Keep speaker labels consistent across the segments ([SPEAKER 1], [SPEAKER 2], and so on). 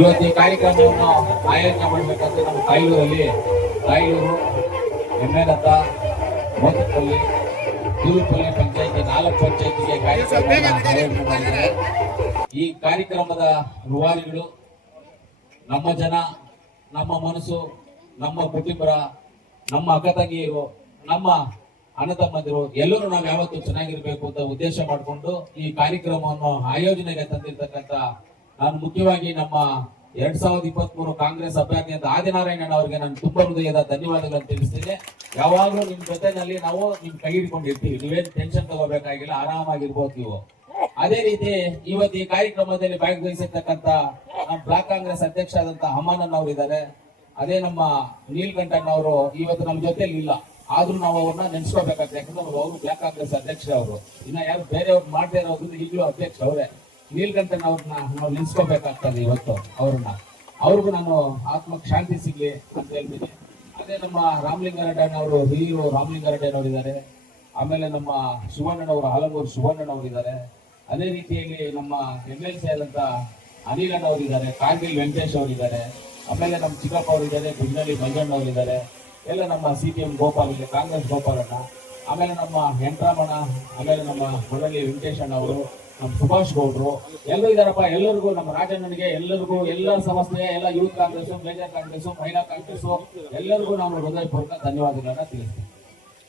[SPEAKER 1] ಇವತ್ತು ಈ ಕಾರ್ಯಕ್ರಮವನ್ನು ಆಯೋಜನೆ ಮಾಡಬೇಕಂತ ನಮ್ಮ ಕಾಯಿಲೂರಲ್ಲಿ ಕಾಯಿಲೂರು ಎಮ್ಮೆನತ್ತ ಮೋತಪಲ್ಲಿ ತೂರುಪಲ್ಲಿ ಪಂಚಾಯತಿ, ನಾಲ್ಕು ಪಂಚಾಯತಿಗೆ ಮಾಡಿದ್ದಾರೆ. ಈ ಕಾರ್ಯಕ್ರಮದ ರೂವಾರಿಗಳು ನಮ್ಮ ಜನ, ನಮ್ಮ ಮನಸ್ಸು, ನಮ್ಮ ಕುಟುಂಬರ, ನಮ್ಮ ಅಕ್ಕ ನಮ್ಮ ಅಣ್ಣ ತಮ್ಮಂದಿರು ಎಲ್ಲರೂ ನಾವು ಯಾವತ್ತೂ ಚೆನ್ನಾಗಿರ್ಬೇಕು ಅಂತ ಉದ್ದೇಶ ಮಾಡಿಕೊಂಡು ಈ ಕಾರ್ಯಕ್ರಮವನ್ನು ಆಯೋಜನೆಗೆ ತಂದಿರ್ತಕ್ಕಂಥ ನಾನು ಮುಖ್ಯವಾಗಿ ನಮ್ಮ ಎರಡ್ ಸಾವಿರದ ಇಪ್ಪತ್ತ್ ಮೂರು ಕಾಂಗ್ರೆಸ್ ಅಭ್ಯರ್ಥಿ ಅಂತ ಆದಿನಾರಾಯಣ ಅವರಿಗೆ ನಾನು ತುಂಬಾ ಹೃದಯದ ಧನ್ಯವಾದಗಳನ್ನು ತಿಳಿಸ್ತೇನೆ. ಯಾವಾಗಲೂ ನಿಮ್ ಜೊತೆನಲ್ಲಿ ನಾವು ನಿಮ್ ಕೈ ಹಿಡ್ಕೊಂಡಿರ್ತೀವಿ. ನೀವೇನ್ ಟೆನ್ಷನ್ ತಗೋಬೇಕಾಗಿಲ್ಲ, ಆರಾಮಾಗಿರ್ಬೋದು ನೀವು. ಅದೇ ರೀತಿ ಇವತ್ತು ಈ ಕಾರ್ಯಕ್ರಮದಲ್ಲಿ ಭಾಗವಹಿಸಿರ್ತಕ್ಕಂಥ ನಮ್ಮ ಬ್ಲಾಕ್ ಕಾಂಗ್ರೆಸ್ ಅಧ್ಯಕ್ಷ ಆದಂತ ಹಮಾನನ್ ಅವರು ಅದೇ ನಮ್ಮ ನೀಲ್ಕಂಠನ್ ಅವರು ಇವತ್ತು ನಮ್ಮ ಜೊತೆಲಿ ಇಲ್ಲ. ಆದ್ರೂ ನಾವು ಅವ್ರನ್ನ ನೆನ್ಸ್ಕೋಬೇಕಾಗ್ತದೆ ಯಾಕಂದ್ರೆ ಅವರು ಬ್ಲಾಕ್ ಕಾಂಗ್ರೆಸ್ ಅಧ್ಯಕ್ಷ ಅವರು ಇನ್ನ ಯಾರು ಬೇರೆಯವ್ರು ಮಾಡದೇ ಇರೋದ್ರಿಂದ ಈಗಲೂ ಅಧ್ಯಕ್ಷ ಅವರೇ. ನೀಲ್ಕಂಠನ್ ಅವ್ರನ್ನ ನಾವು ನೆನ್ಸ್ಕೋಬೇಕಾಗ್ತದೆ ಇವತ್ತು ಅವ್ರನ್ನ. ಅವ್ರಿಗೂ ನಾನು ಆತ್ಮಕ್ಕೆ ಶಾಂತಿ ಸಿಗ್ಲಿ ಅಂತ ಹೇಳ್ತೀನಿ. ಅದೇ ನಮ್ಮ ರಾಮಲಿಂಗಾರೆಡ್ಡಿ ಅವರು, ಹಿರಿಯರು ಇದ್ದಾರೆ ಆಮೇಲೆ ನಮ್ಮ ಶಿವಣ್ಣನವರು ಹಲವರು ಇದ್ದಾರೆ ಅದೇ ರೀತಿಯಲ್ಲಿ ನಮ್ಮ ಎಂ ಎಲ್ ಸಿ ಆದಂತ ಅನಿಲಣ್ಣ ಅವರು ಇದ್ದಾರೆ ಕಾರ್ಗಿಲ್ ವೆಂಕಟೇಶ್ ಅವರು ಇದ್ದಾರೆ ಆಮೇಲೆ ನಮ್ಮ ಚಿಕ್ಕಪ್ಪ ಅವರು ಇದ್ದಾರೆ ಗುಂಡಳ್ಳಿ ಮಂಜಣ್ಣ ಅವರು ಇದ್ದಾರೆ ಎಲ್ಲ ನಮ್ಮ C P M Gopal Congress ಗೋಪಾಲಣ್ಣ ಆಮೇಲೆ ನಮ್ಮ ಹೆಂಟ್ರಾಮಣ್ಣ, ಆಮೇಲೆ ನಮ್ಮ ಮುರಳಿ ವೆಂಕಟೇಶಣ್ಣ ಅವರು, ನಮ್ಮ ಸುಭಾಷ್ ಗೌಡ್ರು. ಎಲ್ಲರೂ ಇದಾರಪ್ಪ, ಎಲ್ಲರಿಗೂ, ನಮ್ಮ ರಾಜಣ್ಣನಿಗೆ ಎಲ್ಲರಿಗೂ, ಎಲ್ಲ ಸಂಸ್ಥೆಯ, ಎಲ್ಲ ಯೂತ್ ಕಾಂಗ್ರೆಸ್ ಮೇಜರ್ ಕಾಂಗ್ರೆಸ್ ಮಹಿಳಾ ಕಾಂಗ್ರೆಸ್ ಎಲ್ಲರಿಗೂ ನಾವು ಹೃದಯಪೂರ್ವಕ ಧನ್ಯವಾದಗಳನ್ನ ತಿಳಿಸ್ತೀನಿ.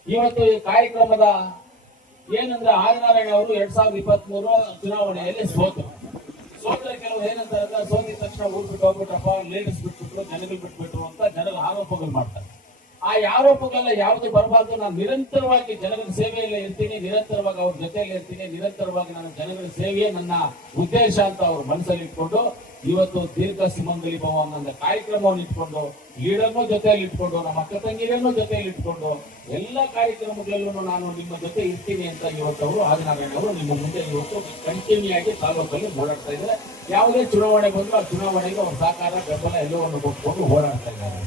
[SPEAKER 1] ಇವತ್ತು ಈ ಕಾರ್ಯಕ್ರಮದ ಏನಂದ್ರೆ ಆದಿನಾರಾಯಣ ಅವರು ಎರಡ್ ಸಾವಿರದ ಇಪ್ಪತ್ತ್ ಮೂರು ಚುನಾವಣೆಯಲ್ಲಿ ಸೋತು. ಸೋತರೆ ಕೆಲವು ಏನಂತಾರೆ ಸೋತಿದ ತಕ್ಷಣ ಊರ್ ಬಿಟ್ಟು ಹೋಗ್ಬಿಟ್ರಪ್ಪ ಲೇಡೀಸ್ ಬಿಟ್ಬಿಟ್ರು, ಜನಗಳು ಬಿಟ್ಬಿಟ್ರು ಅಂತ ಜನರ ಆರೋಪಗಳು ಮಾಡ್ತಾರೆ. ಆ ಆರೋಪಗಳೆಲ್ಲ ಯಾವುದು ಬರಬಾರ್ದು. ನಾನು ನಿರಂತರವಾಗಿ ಜನಗಳ ಸೇವೆಯಲ್ಲಿ ಇರ್ತೀನಿ. ನಿರಂತರವಾಗಿ ಅವ್ರ ಜೊತೆಯಲ್ಲಿ ಇರ್ತೀನಿ. ನಿರಂತರವಾಗಿ ನಾನು ಜನಗಳ ಸೇವೆಯೇ ನನ್ನ ಉದ್ದೇಶ ಅಂತ ಅವ್ರ ಮನಸ್ಸಲ್ಲಿ ಇಟ್ಕೊಂಡು, ಇವತ್ತು ದೀರ್ಘ ಸಿಮಂಗಲಿ ಭವ ಅನ್ನೋ ಕಾರ್ಯಕ್ರಮವನ್ನು ಇಟ್ಕೊಂಡು, ಲೀಡರ್ನೂ ಜೊತೆಯಲ್ಲಿ ಇಟ್ಕೊಂಡು, ನಮ್ಮ ಅಕ್ಕ ತಂಗಿರನ್ನು ಜೊತೆಯಲ್ಲಿ ಇಟ್ಕೊಂಡು, ಎಲ್ಲ ಕಾರ್ಯಕ್ರಮಗಳಲ್ಲೂ ನಾನು ನಿಮ್ಮ ಜೊತೆ ಇರ್ತೀನಿ ಅಂತ ಇವತ್ತು ಅವರು ಆದಿನಾರಾಯಣ ಅವರು ನಿಮ್ಮ ಮುಂದೆ ಇವತ್ತು ಕಂಟಿನ್ಯೂ ಆಗಿ ತಾಲೂಕಲ್ಲಿ ಓಡಾಡ್ತಾ ಇದ್ದಾರೆ. ಯಾವುದೇ ಚುನಾವಣೆ ಬಂದ್ರು ಆ ಚುನಾವಣೆಗೆ ಅವ್ರ ಸಹಕಾರ, ಬೆಂಬಲ ಎಲ್ಲವನ್ನು ಕೊಟ್ಕೊಂಡು ಓಡಾಡ್ತಾ ಇದ್ದಾರೆ.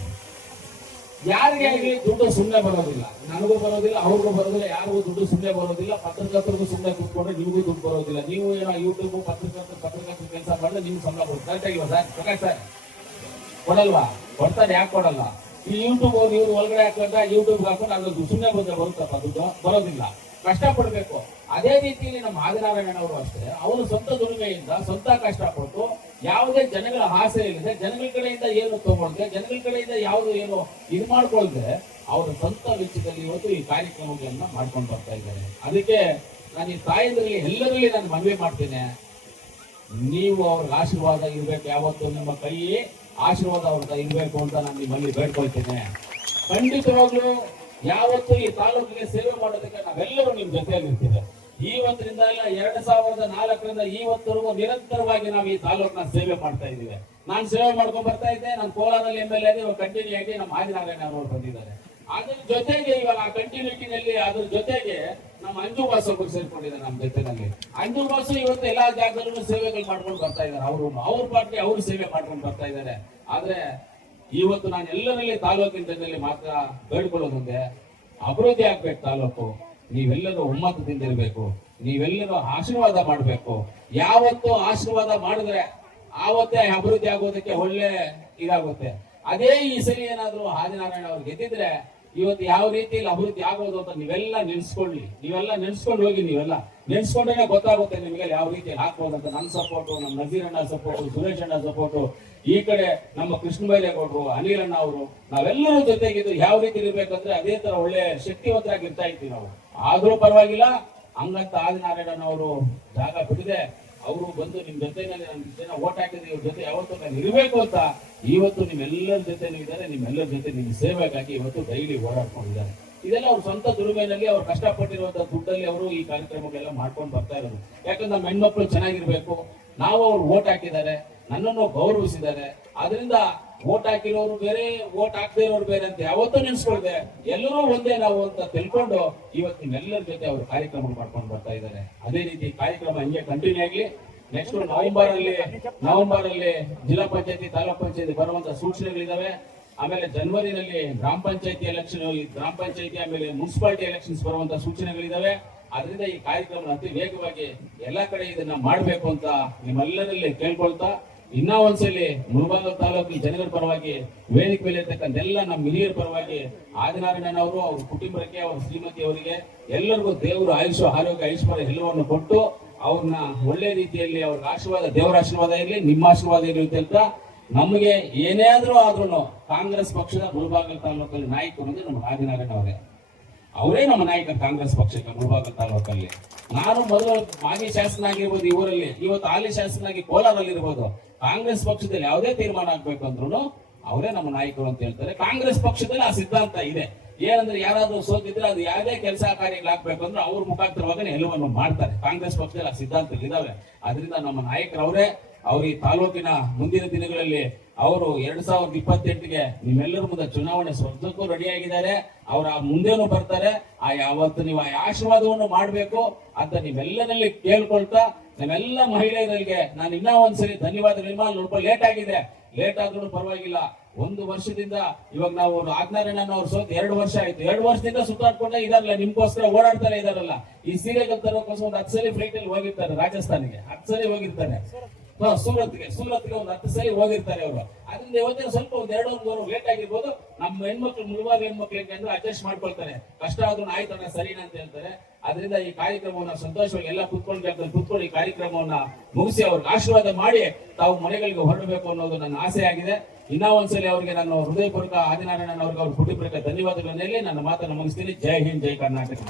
[SPEAKER 1] ಯಾರಿಗೆ ಆಗಲಿ ದುಡ್ಡು ಸುಮ್ಮನೆ ಬರೋದಿಲ್ಲ. ನನಗೂ ಬರೋದಿಲ್ಲ, ಅವ್ರಿಗೂ ಬರೋದಿಲ್ಲ, ಯಾರಿಗೂ ದುಡ್ಡು ಸುಮ್ಮನೆ ಬರೋದಿಲ್ಲ, ಪತ್ರಕರ್ತರಿಗೂ ಸುಮ್ಮನೆ ಕೂತ್ಕೊಂಡ್ರೆ ನಿಮಗೂ ದುಡ್ಡು ಬರೋದಿಲ್ಲ. ನೀವು ಏನೋ ಯೂಟ್ಯೂಬ್ ಪತ್ರಕರ್ತ ಪತ್ರಕರ್ತ ಕೆಲಸ ಮಾಡಿದ್ರೆ ನಿಮ್ಗೆ ಸಂಬಳ ಕರೆಕ್ಟ್ ಕರೆಕ್ಟಾಗಿಲ್ಲ ಸರ್? ಪ್ರಕಾಶ್ ಸರ್? ಕೊಡಲ್ವಾ? ಕೊಡ್ತಾರೆ, ಯಾಕೆ ಕೊಡಲ್ಲ? ಈ ಯೂಟ್ಯೂಬ್ ಅವ್ರು ಇವ್ರು ಒಳಗಡೆ ಹಾಕೊಂಡ್ರೆ ಯೂಟ್ಯೂಬ್ ಹಾಕೊಂಡು ಅದು ಸುಮ್ಮನೆ ಬಂದ್ರೆ ಬರುತ್ತಪ್ಪ ದುಡ್ಡು? ಬರೋದಿಲ್ಲ. ಕಷ್ಟಪಡ್ಬೇಕು. ಅದೇ ರೀತಿಯಲ್ಲಿ ನಮ್ಮ ಆದಿನಾರಾಯಣ ಅವರು ಅಷ್ಟೇ ಅವರು ಸ್ವಂತ ದುಡಿಮೆಯಿಂದ ಸ್ವಂತ ಕಷ್ಟಪಟ್ಟು ಯಾವುದೇ ಜನಗಳ ಆಸೆ ಇಲ್ಲದೆ ಜನಗಳ ಕಡೆಯಿಂದ ಏನು ತಗೊಳ್ದೆ ಜನಗಳ ಕಡೆಯಿಂದ ಯಾವುದು ಏನು ಇದು ಮಾಡ್ಕೊಳ್ದೆ ಅವರ ಸ್ವಂತ ವೆಚ್ಚದಲ್ಲಿ ಇವತ್ತು ಈ ಕಾರ್ಯಕ್ರಮಗಳನ್ನ ಮಾಡ್ಕೊಂಡು ಬರ್ತಾ ಇದ್ದಾರೆ ಅದಕ್ಕೆ ನಾನು ಈ ತಾಯಂದ್ರಲ್ಲಿ ಎಲ್ಲರಲ್ಲಿ ನಾನು ಮನವಿ ಮಾಡ್ತೇನೆ. ನೀವು ಅವ್ರ ಆಶೀರ್ವಾದ ಇರ್ಬೇಕು, ಯಾವತ್ತು ನಿಮ್ಮ ಕೈ ಆಶೀರ್ವಾದ ಅವ್ರದ್ದ ಇರಬೇಕು ಅಂತ ನಾನು ನಿಮ್ಮಲ್ಲಿ ಬೇಡ್ಕೊಳ್ತೇನೆ. ಖಂಡಿತವಾಗ್ಲೂ ಯಾವತ್ತು ಈ ತಾಲೂಕಿಗೆ ಸೇವೆ ಮಾಡೋದಕ್ಕೆ ನಾವೆಲ್ಲರೂ ನಿಮ್ ಜೊತೆಯಲ್ಲಿ ಇರ್ತೀವಿ. ಇವತ್ತರಿಂದ ಎಲ್ಲ ಎರಡ್ ಸಾವಿರದ ನಾಲ್ಕರಿಂದ ಇವತ್ತರೆಗೂ ನಿರಂತರವಾಗಿ ನಾವು ಈ ತಾಲೂಕಿನ ಸೇವೆ ಮಾಡ್ತಾ ಇದ್ದೀವಿ. ನಾನು ಸೇವೆ ಮಾಡ್ಕೊಂಡ್ ಬರ್ತಾ ಇದ್ದೆ, ನಾನು ಕೋಲಾರಲ್ಲಿ ಎಂ ಎಲ್ ಎ ಕಂಟಿನ್ಯೂ ಆಗಿ ನಮ್ಮ ಆದಿನಾರಾಯಣ ಅವರು ಬಂದಿದ್ದಾರೆ. ಅದ್ರ ಜೊತೆಗೆ ಇವಾಗ ಆ ಕಂಟಿನ್ಯೂಟಿನಲ್ಲಿ ಅದ್ರ ಜೊತೆಗೆ ನಮ್ಮ ಅಂಜು ಬಾಸ್ ಒಬ್ಬರು ಸೇರ್ಕೊಂಡಿದ್ದಾರೆ ನಮ್ಮ ಜೊತೆನಲ್ಲಿ. ಅಂಜು ಬಾಸ್ ಇವತ್ತು ಎಲ್ಲಾ ಜಾಗದಲ್ಲೂ ಸೇವೆಗಳು ಮಾಡ್ಕೊಂಡು ಬರ್ತಾ ಇದ್ದಾರೆ. ಅವರು, ಅವ್ರ ಪಾರ್ಟಿ ಅವರು ಸೇವೆ ಮಾಡ್ಕೊಂಡು ಬರ್ತಾ ಇದ್ದಾರೆ. ಆದ್ರೆ ಇವತ್ತು ನಾನು ಎಲ್ಲರಲ್ಲಿ ತಾಲೂಕಿನ ಜನರಲ್ಲಿ ಮಾತ್ರ ಬೇಡ್ಕೊಳ್ಳೋದಂದ್ರೆ ಅಭಿವೃದ್ಧಿ ಆಗ್ಬೇಕು ತಾಲೂಕು. ನೀವೆಲ್ಲರೂ ಒಮ್ಮತದಿಂದ ಇರಬೇಕು. ನೀವೆಲ್ಲರೂ ಆಶೀರ್ವಾದ ಮಾಡಬೇಕು. ಯಾವತ್ತು ಆಶೀರ್ವಾದ ಮಾಡಿದ್ರೆ ಆವತ್ತೇ ಅಭಿವೃದ್ಧಿ ಆಗೋದಕ್ಕೆ ಒಳ್ಳೆ ಇದಾಗುತ್ತೆ. ಅದೇ ಈ ಸರಿ ಏನಾದ್ರು ಆದಿನಾರಾಯಣ ಅವ್ರು ಗೆದ್ದಿದ್ರೆ ಇವತ್ತು ಯಾವ ರೀತಿಯಲ್ಲಿ ಅಭಿವೃದ್ಧಿ ಆಗೋದು ಅಂತ ನೀವೆಲ್ಲ ನೆನೆಸ್ಕೊಳ್ಳಿ. ನೀವೆಲ್ಲ ನೆನ್ಸ್ಕೊಂಡು ಹೋಗಿ ನೀವೆಲ್ಲ. ನೆನ್ಸ್ಕೊಂಡ್ರೆ ಗೊತ್ತಾಗುತ್ತೆ ನಿಮಗೆ ಯಾವ ರೀತಿಯಲ್ಲಿ ಹಾಕ್ಬೋದು ಅಂತ. ನನ್ನ ಸಪೋರ್ಟು ನಮ್ಮ ನಜೀರ್ ಅಣ್ಣ ಸಪೋರ್ಟು ಸುರೇಶ್ ಅಣ್ಣ ಸಪೋರ್ಟು ಈ ಕಡೆ ನಮ್ಮ ಕೃಷ್ಣ ಬೈರೇಗೌಡರು, ಅನಿಲ್ ಅಣ್ಣ ಅವರು, ನಾವೆಲ್ಲರೂ ಜೊತೆಗಿದ್ದು ಯಾವ ರೀತಿ ಇರ್ಬೇಕಂದ್ರೆ ಅದೇ ತರ ಒಳ್ಳೆ ಶಕ್ತಿವಂತರಾಗಿ ಇರ್ತಾ ಇದ್ವಿ ನಾವು. ಆದ್ರೂ ಪರವಾಗಿಲ್ಲ ಹಂಗಂತ ಆದಿನಾರಾಯಣ ಅವರು ಜಾಗ ಬಿಡದೆ ಅವರು ಬಂದು ನಿಮ್ ಜೊತೆ ಜನ ಓಟ್ ಹಾಕಿದ್ರೆ ಇವ್ರ ಜೊತೆ ಯಾವತ್ತೂ ನಾನು ಇರಬೇಕು ಅಂತ ಇವತ್ತು ನಿಮ್ಮೆಲ್ಲರ ಜೊತೆ ಇದ್ದಾರೆ, ನಿಮ್ಮೆಲ್ಲರ ಜೊತೆ ನಿಮ್ ಸೇವೆಗಾಗಿ ಇವತ್ತು ಡೈಲಿ ಓಡಾಡ್ಕೊಂಡಿದ್ದಾರೆ ಇದೆಲ್ಲ ಅವ್ರ ಸ್ವಂತ ದುಡಿಮೆನಲ್ಲಿ ಅವ್ರು ಕಷ್ಟಪಟ್ಟಿರುವಂತ ದುಡ್ಡಲ್ಲಿ ಅವರು ಈ ಕಾರ್ಯಕ್ರಮಗಳೆಲ್ಲ ಮಾಡ್ಕೊಂಡು ಬರ್ತಾ ಇರೋದು. ಯಾಕಂದ್ರೆ ನಮ್ಮ ಹೆಣ್ಮಕ್ಳು ಚೆನ್ನಾಗಿರ್ಬೇಕು, ನಾವು ಅವ್ರು ಓಟ್ ಹಾಕಿದ್ದಾರೆ, ನನ್ನನ್ನು ಗೌರವಿಸಿದ್ದಾರೆ. ಅದರಿಂದ ಓಟ್ ಹಾಕಿರೋರು ಬೇರೆ ಓಟ್ ಹಾಕದೇ ಇರೋರು ಬೇರೆ ಅಂತ ಯಾವತ್ತೂ ನೆನ್ಸ್ಕೊಳ್ದೆ. ಎಲ್ಲರೂ ಒಂದೇ ನಾವು ಅಂತ ತಿಳ್ಕೊಂಡು ಇವತ್ತು ನಿಮ್ಮೆಲ್ಲರ ಜೊತೆ ಅವರು ಕಾರ್ಯಕ್ರಮ ಮಾಡ್ಕೊಂಡು ಬರ್ತಾ ಇದ್ದಾರೆ. ಅದೇ ರೀತಿ ಕಾರ್ಯಕ್ರಮ ಹಿಂಗೆ ಕಂಟಿನ್ಯೂ ಆಗಲಿ. ನೆಕ್ಸ್ಟ್ ನವೆಂಬರ್ ಅಲ್ಲಿ ನವೆಂಬರ್ ಅಲ್ಲಿ ಜಿಲ್ಲಾ ಪಂಚಾಯತಿ, ತಾಲೂಕ್ ಪಂಚಾಯತಿ ಬರುವಂತ ಸೂಚನೆಗಳಿದಾವೆ. ಆಮೇಲೆ ಜನವರಿನಲ್ಲಿ ಗ್ರಾಮ ಪಂಚಾಯತಿ ಎಲೆಕ್ಷನ್ ಗ್ರಾಮ ಪಂಚಾಯತಿ, ಆಮೇಲೆ ಮುನ್ಸಿಪಾಲಿಟಿ ಎಲೆಕ್ಷನ್ಸ್ ಬರುವಂತ ಸೂಚನೆಗಳಿದಾವೆ. ಅದರಿಂದ ಈ ಕಾರ್ಯಕ್ರಮ ಅತಿ ವೇಗವಾಗಿ ಎಲ್ಲಾ ಕಡೆ ಇದನ್ನ ಮಾಡಬೇಕು ಅಂತ ನಿಮ್ಮೆಲ್ಲರಲ್ಲಿ ಕೇಳ್ಕೊಳ್ತಾ ಇನ್ನ ಒಂದ್ಸಲಿ ಮುಳಬಾಗ ತಾಲೂಕಿನ ಜನಗಳ ಪರವಾಗಿ, ವೇದಿಕೆ ಮೇಲೆ ಇರ್ತಕ್ಕಂಥ ಎಲ್ಲ ನಮ್ಮ ಹಿರಿಯರ ಪರವಾಗಿ ಆದಿನಾರಾಯಣನವರು ಅವ್ರ ಕುಟುಂಬಕ್ಕೆ, ಅವ್ರ ಶ್ರೀಮತಿ ಅವರಿಗೆ ಎಲ್ಲರಿಗೂ ದೇವರು ಆಯುಷ ಆರೋಗ್ಯ, ಐಶ್ವರ್ಯ ಎಲ್ಲವನ್ನು ಕೊಟ್ಟು ಅವ್ರನ್ನ ಒಳ್ಳೆ ರೀತಿಯಲ್ಲಿ ಅವ್ರ ಆಶೀರ್ವಾದ, ದೇವರ ಆಶೀರ್ವಾದ ಇರಲಿ, ನಿಮ್ಮ ಆಶೀರ್ವಾದ ಇರಲಿ ಅಂತ ನಮಗೆ ಏನೇ ಆದ್ರೂ ಆದ್ರೂ ಕಾಂಗ್ರೆಸ್ ಪಕ್ಷದ ಮುಳಬಾಗಲ್ ತಾಲೂಕಲ್ಲಿ ನಾಯಕರು ಅಂದ್ರೆ ನಮ್ಮ ಆದಿನಾರಾಯಣ ಅವರೇ. ಅವರೇ ನಮ್ಮ ನಾಯಕ ಕಾಂಗ್ರೆಸ್ ಪಕ್ಷಕ್ಕೆ ಮುಳಬಾಗ ತಾಲೂಕಲ್ಲಿ. ನಾನು ಮೊದಲು ಮಾಜಿ ಶಾಸನ ಆಗಿರ್ಬೋದು ಈ ಊರಲ್ಲಿ ಇವತ್ತು ಹಾಲಿ ಶಾಸನಾಗಿ ಕೋಲಾರಲ್ಲಿ ಇರ್ಬೋದು ಕಾಂಗ್ರೆಸ್ ಪಕ್ಷದಲ್ಲಿ ಯಾವುದೇ ತೀರ್ಮಾನ ಆಗ್ಬೇಕು ಅವರೇ ನಮ್ಮ ನಾಯಕರು ಅಂತ ಹೇಳ್ತಾರೆ. ಕಾಂಗ್ರೆಸ್ ಪಕ್ಷದಲ್ಲಿ ಆ ಸಿದ್ಧಾಂತ ಇದೆ. ಏನಂದ್ರೆ ಯಾರಾದ್ರೂ ಸೋತಿದ್ರೆ ಅದು ಯಾವುದೇ ಕೆಲಸ ಕಾರ್ಯಗಳಾಗಬೇಕು ಅಂದ್ರೆ ಅವ್ರ ಮುಖಾಂತರವಾಗಿ ಎಲ್ಲವನ್ನು ಮಾಡ್ತಾರೆ. ಕಾಂಗ್ರೆಸ್ ಪಕ್ಷದಲ್ಲಿ ಆ ಸಿದ್ಧಾಂತಗಳಿದಾವೆ ಅದರಿಂದ ನಮ್ಮ ನಾಯಕರು ಅವರೇ ಅವ್ರ ಈ ತಾಲೂಕಿನ ಮುಂದಿನ ದಿನಗಳಲ್ಲಿ ಅವರು ಎರಡ್ ಸಾವಿರದ ಇಪ್ಪತ್ತೆಂಟಿಗೆ ನಿಮ್ಮೆಲ್ಲರ ಮುಂದೆ ಚುನಾವಣೆ ಸ್ವರ್ಧಕ್ಕೂ ರೆಡಿ ಆಗಿದ್ದಾರೆ ಅವರ ಮುಂದೇನು ಬರ್ತಾರೆ. ಆ ಯಾವತ್ತು ನೀವು ಆ ಆಶೀರ್ವಾದವನ್ನು ಮಾಡಬೇಕು ಅಂತ ನಿಮ್ಮೆಲ್ಲರಲ್ಲಿ ಕೇಳ್ಕೊಳ್ತಾ, ನಮ್ಮೆಲ್ಲ ಮಹಿಳೆಯರಿಗೆ ನಾನು ಇನ್ನೂ ಒಂದ್ಸರಿ ಧನ್ಯವಾದ ನಿಮ್ಮ ಸ್ವಲ್ಪ ಲೇಟ್ ಆಗಿದೆ. ಲೇಟ್ ಆದ್ರೂ ಪರವಾಗಿಲ್ಲ. ಒಂದು ವರ್ಷದಿಂದ ಇವಾಗ ನಾವು ಆಗ್ನಾರಾಯಣನ ಅವ್ರ ಸೋತ್ ಎರಡು ವರ್ಷ ಆಯ್ತು. ಎರಡು ವರ್ಷದಿಂದ ಸುತ್ತಾಡ್ಕೊಂಡೇ ಇದಾರಲ್ಲ, ನಿಮ್ಗೋಸ್ಕರ ಓಡಾಡ್ತಾರೆ ಇದಾರಲ್ಲ. ಈ ಸೀರೆಗಳು ತರೋಕೋಸ್ಕರ ಒಂದು ಹತ್ತು ಸರಿ ಫ್ಲೈಟ್ ಅಲ್ಲಿ ಹೋಗಿರ್ತಾರೆ, ರಾಜಸ್ಥಾನಿಗೆ. ಹತ್ತು ಸರಿ ಹೋಗಿರ್ತಾರೆ. ಸೂರತ್ಗೆ ಸೂರತ್ಗೆ ಒಂದು ಹತ್ತು ಸರಿ ಹೋಗಿರ್ತಾರೆ ಅವರು. ಅದರಿಂದ ಇವತ್ತಿನ ಸ್ವಲ್ಪ ಒಂದ್ ಎರಡೊಂದು ಮೂರು ಲೇಟ್ ಆಗಿರ್ಬೋದು. ನಮ್ಮ ಹೆಣ್ಮಕ್ಳು ಮುಳುವಾಗ ಹೆಣ್ಮಕ್ಳಿಗೆ ಅಂದ್ರೆ ಅಡ್ಜಸ್ಟ್ ಮಾಡ್ಕೊಳ್ತಾರೆ. ಕಷ್ಟ ಆದ್ರೂ ಆಯ್ತಣ್ಣ ಸರಿನಾ ಅಂತ ಹೇಳ್ತಾರೆ. ಅದರಿಂದ ಈ ಕಾರ್ಯಕ್ರಮವನ್ನ ಸಂತೋಷವಾಗಿ ಎಲ್ಲ ಕುತ್ಕೊಂಡು ಕುತ್ಕೊಂಡು ಈ ಕಾರ್ಯಕ್ರಮವನ್ನ ಮುಗಿಸಿ ಅವ್ರಿಗೆ ಆಶೀರ್ವಾದ ಮಾಡಿ ತಾವು ಮನೆಗಳಿಗೆ ಹೊರಡಬೇಕು ಅನ್ನೋದು ನನ್ನ ಆಸೆ ಆಗಿದೆ. ಇನ್ನೂ ಒಂದ್ಸಲಿ ಅವರಿಗೆ ನಾನು ಹೃದಯಪೂರ್ವಕ ಆದಿನಾರಾಯಣನ್ ಅವ್ರಿಗೆ ಅವ್ರ ಕುಟುಂಬಕ್ಕೆ ಧನ್ಯವಾದಗಳನ್ನೇ ನನ್ನ ಮಾತನ್ನು ಮುಗಿಸ್ತೀನಿ. ಜೈ ಹಿಂದ್, ಜೈ ಕರ್ನಾಟಕ.